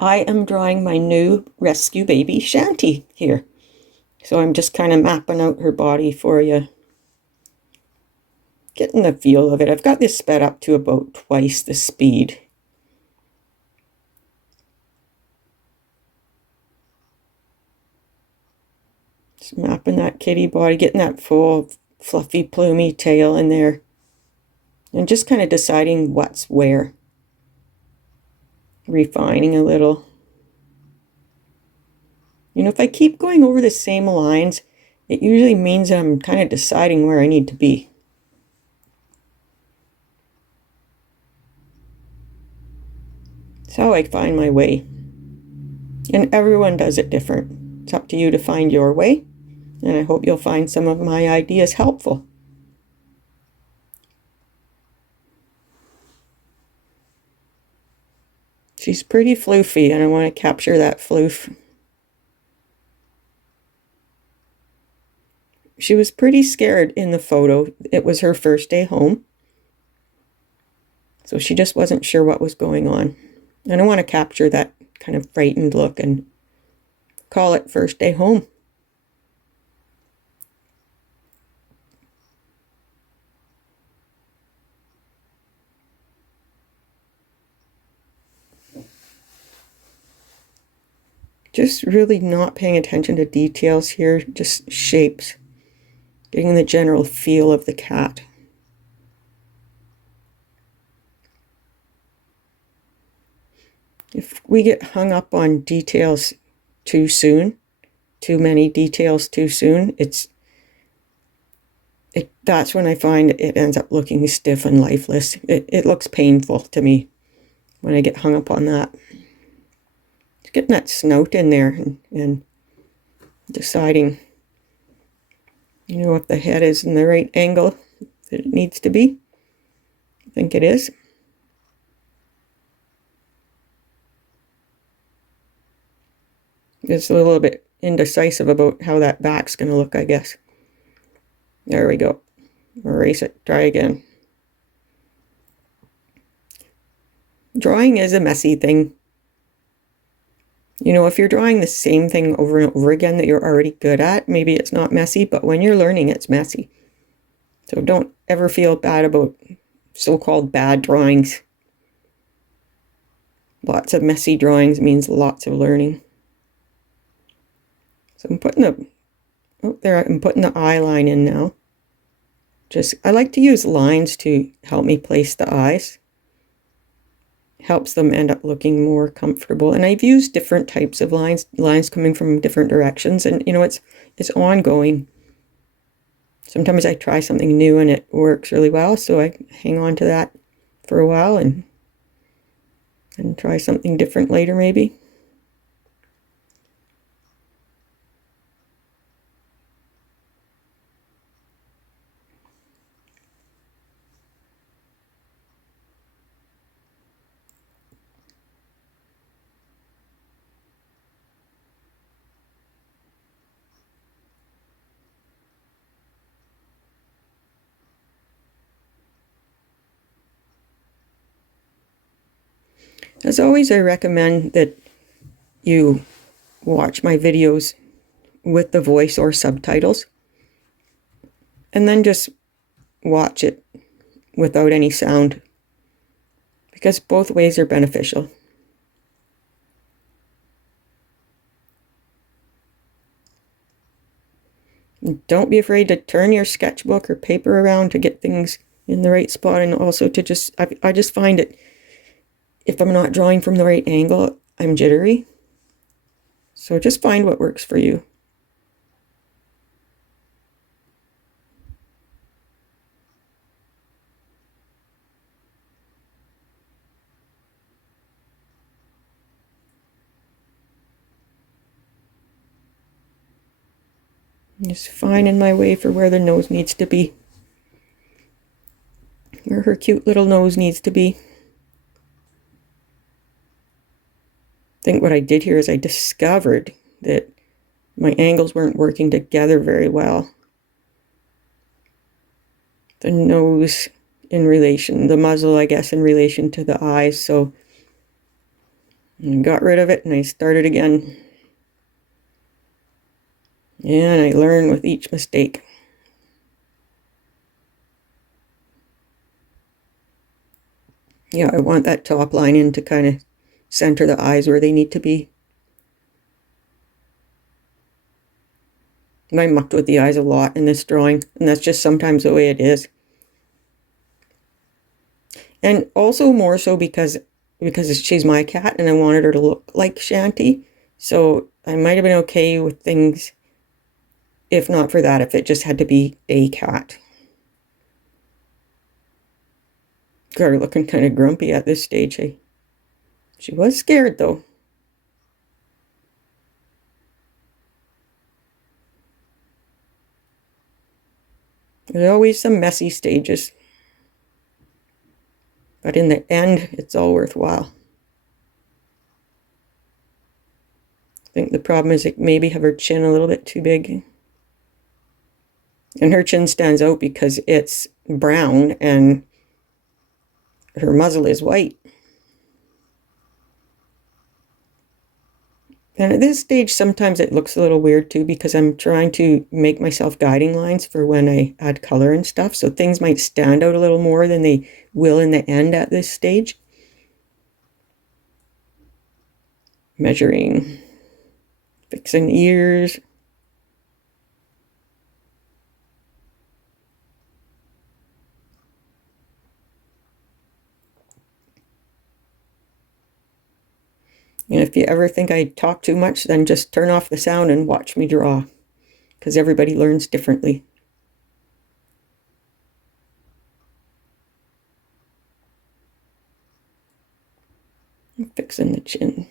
I am drawing my new rescue baby Shanty here. So I'm just kind of mapping out her body for you. Getting the feel of it. I've got this sped up to about twice the speed. Just mapping that kitty body, getting that full fluffy plumey tail in there. And just kind of deciding what's where. Refining a little. You know, if I keep going over the same lines, it usually means I'm kind of deciding where I need to be. It's how I find my way. And everyone does it different. It's up to you to find your way. And I hope you'll find some of my ideas helpful. She's pretty floofy, and I want to capture that floof. She was pretty scared in the photo. It was her first day home. So she just wasn't sure what was going on. And I want to capture that kind of frightened look and call it first day home. Just really not paying attention to details here, just shapes. Getting the general feel of the cat. If we get hung up on details too soon, too many details too soon, that's when I find it ends up looking stiff and lifeless. It looks painful to me when I get hung up on that. Just getting that snout in there and deciding, you know, if the head is in the right angle that it needs to be. I think it is. It's a little bit indecisive about how that back's going to look, I guess. There we go. Erase it. Try again. Drawing is a messy thing. You know, if you're drawing the same thing over and over again that you're already good at, maybe it's not messy, but when you're learning, it's messy. So don't ever feel bad about so-called bad drawings. Lots of messy drawings means lots of learning. So I'm putting I'm putting the eye line in now. I like to use lines to help me place the eyes. Helps them end up looking more comfortable. And I've used different types of lines coming from different directions, and you know, it's ongoing. Sometimes I try something new and it works really well, so I hang on to that for a while and try something different later maybe. As always, I recommend that you watch my videos with the voice or subtitles, and then just watch it without any sound, because both ways are beneficial. Don't be afraid to turn your sketchbook or paper around to get things in the right spot, and also to I just find it, if I'm not drawing from the right angle, I'm jittery. So just find what works for you. Just finding my way for where the nose needs to be. Where her cute little nose needs to be. I think what I did here is I discovered that my angles weren't working together very well. the nose in relation, the muzzle, I guess, in relation to the eyes. So I got rid of it and I started again. And I learn with each mistake. Yeah, I want that top line in to kind of center the eyes where they need to be. I mucked with the eyes a lot in this drawing, and that's just sometimes the way it is. And also more so because she's my cat and I wanted her to look like Shanty. So I might have been okay with things if not for that, if it just had to be a cat. Got her looking kind of grumpy at this stage. She was scared though. There's always some messy stages. But in the end, it's all worthwhile. I think the problem is it maybe have her chin a little bit too big. And her chin stands out because it's brown and her muzzle is white. And at this stage, sometimes it looks a little weird too because I'm trying to make myself guiding lines for when I add color and stuff. So things might stand out a little more than they will in the end at this stage. Measuring, fixing ears. And if you ever think I talk too much, then just turn off the sound and watch me draw, because everybody learns differently. I'm fixing the chin.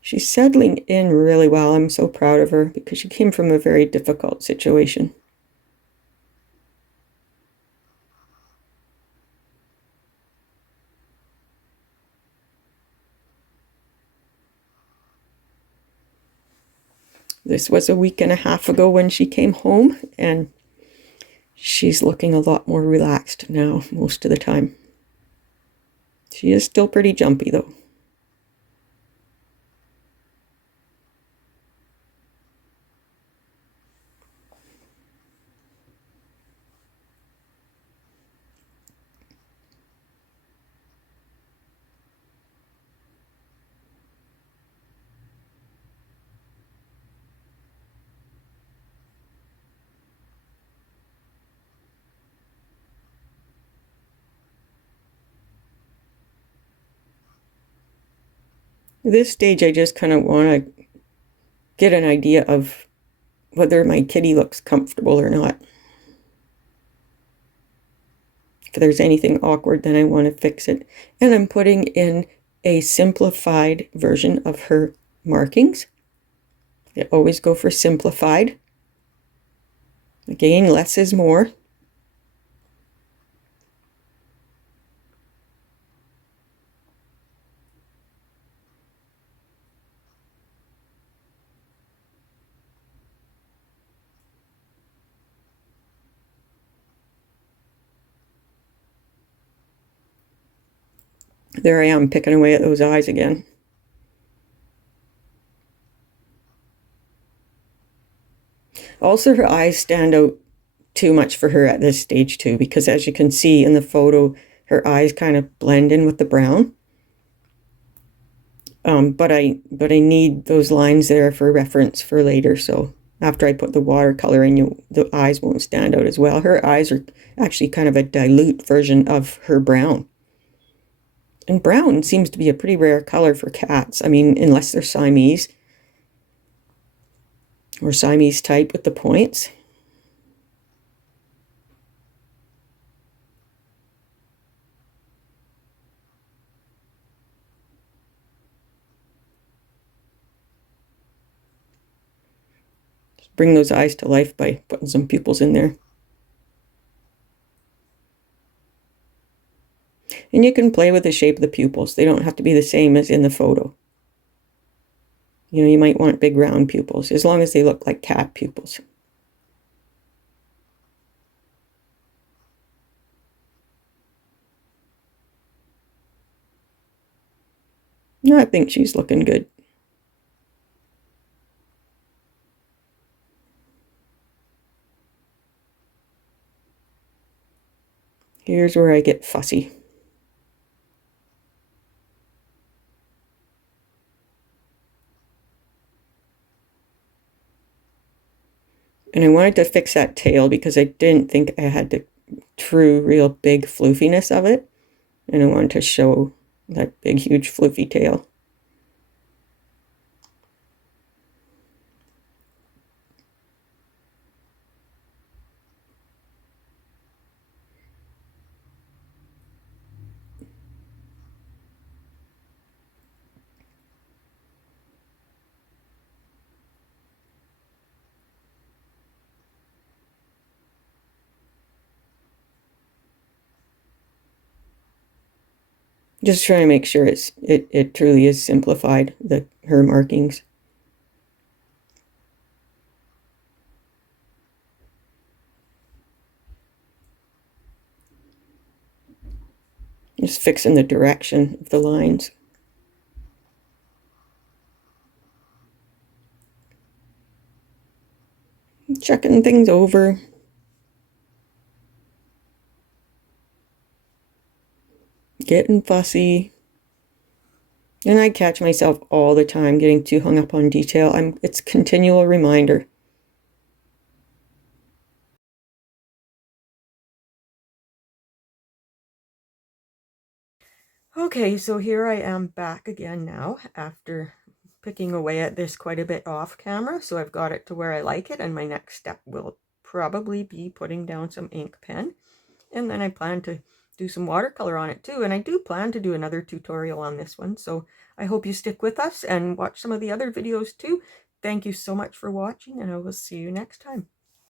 She's settling in really well. I'm so proud of her because she came from a very difficult situation. This was a week and a half ago when she came home, and she's looking a lot more relaxed now most of the time. She is still pretty jumpy though. At this stage, I just kind of want to get an idea of whether my kitty looks comfortable or not. If there's anything awkward, then I want to fix it. And I'm putting in a simplified version of her markings. I always go for simplified. Again, less is more. There I am picking away at those eyes again. Also, her eyes stand out too much for her at this stage too, because as you can see in the photo, her eyes kind of blend in with the brown. But I need those lines there for reference for later. So after I put the watercolor in, the eyes won't stand out as well. Her eyes are actually kind of a dilute version of her brown. And brown seems to be a pretty rare color for cats. I mean, unless they're Siamese or Siamese type with the points. Just bring those eyes to life by putting some pupils in there. And you can play with the shape of the pupils. They don't have to be the same as in the photo. You know, you might want big round pupils, as long as they look like cat pupils. No, I think she's looking good. Here's where I get fussy. And I wanted to fix that tail because I didn't think I had the true, real big floofiness of it. And I wanted to show that big, huge, floofy tail. Just trying to make sure it truly is simplified, her markings. Just fixing the direction of the lines. Checking things over. Getting fussy. And I catch myself all the time getting too hung up on detail. It's a continual reminder. Okay, so here I am back again now after picking away at this quite a bit off camera. So I've got it to where I like it, and my next step will probably be putting down some ink pen. And then I plan to do some watercolor on it too. And I do plan to do another tutorial on this one. So I hope you stick with us and watch some of the other videos too. Thank you so much for watching, and I will see you next time.